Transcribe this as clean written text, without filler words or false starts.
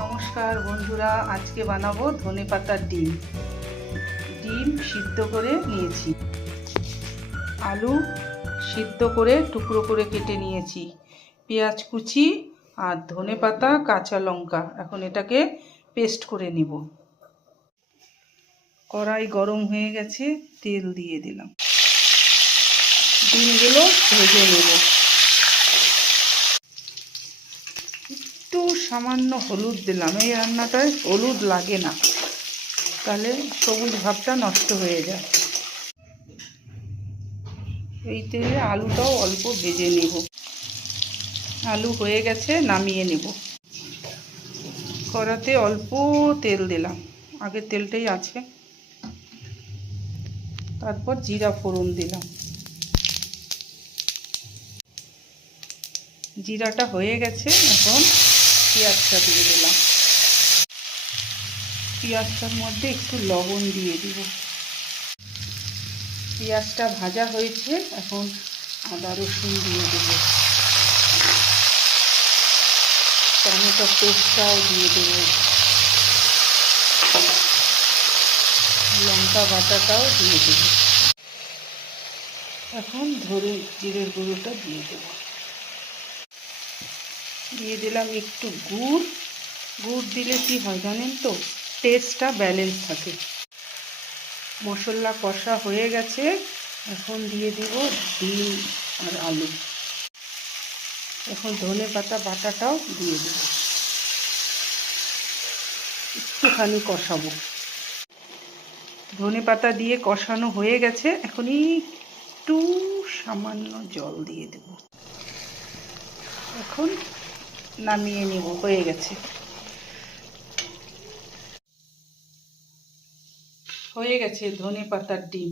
নমস্কার বন্ধুরা, আজকে বানাবো ধনেপাতার ডিম। ডিম সিদ্ধ করে নিয়েছি, আলু সিদ্ধ করে টুকরো করে কেটে নিয়েছি, পেঁয়াজ কুচি আর ধনেপাতা কাঁচা লঙ্কা। এখন এটাকে পেস্ট করে নিব। কড়াই গরম হয়ে গেছে, তেল দিয়ে দিলাম, ডিমগুলো ভেজে নেব। একটু সামান্য হলুদ দিলাম, এই রান্নাটায় হলুদ লাগে না, তাহলে সবুজ ভাবটা নষ্ট হয়ে যায়। এই তেলে আলুটাও অল্প ভেজে নেব। আলু হয়ে গেছে, নামিয়ে নেব। কড়াতে অল্প তেল দিলাম, আগের তেলটাই আছে। তারপর জিরা ফোড়ন দিলাম। জিরাটা হয়ে গেছে, এখন পেঁয়াজটা দিয়ে দিলাম। পেঁয়াজটার মধ্যে একটু লবণ দিয়ে দিব। পেঁয়াজটা ভাজা হয়েছে, এখন আদা রসুন দিয়ে দেব। টমেটো পেস্টটাও দিয়ে দেব, লঙ্কা বাটাটাও দিয়ে দেব। এখন জিরের গুঁড়োটা দিয়ে দেব। দিয়ে দিলাম একটু গুড়। গুড় দিলে কি হয় জানেন তো, টেস্টটা ব্যালেন্স থাকে। মশলা কষা হয়ে গেছে, এখন দিয়ে দিব ডিম আর আলু। এখন ধনেপাতা বাটাটাও দিয়ে দেব, একটুখানি কষাবো। ধনেপাতা দিয়ে কষানো হয়ে গেছে, এখন একটু সামান্য জল দিয়ে দেব। এখন নামিয়ে নেব, হয়ে গেছে। হয়ে গেছে ধনেপাতার ডিম।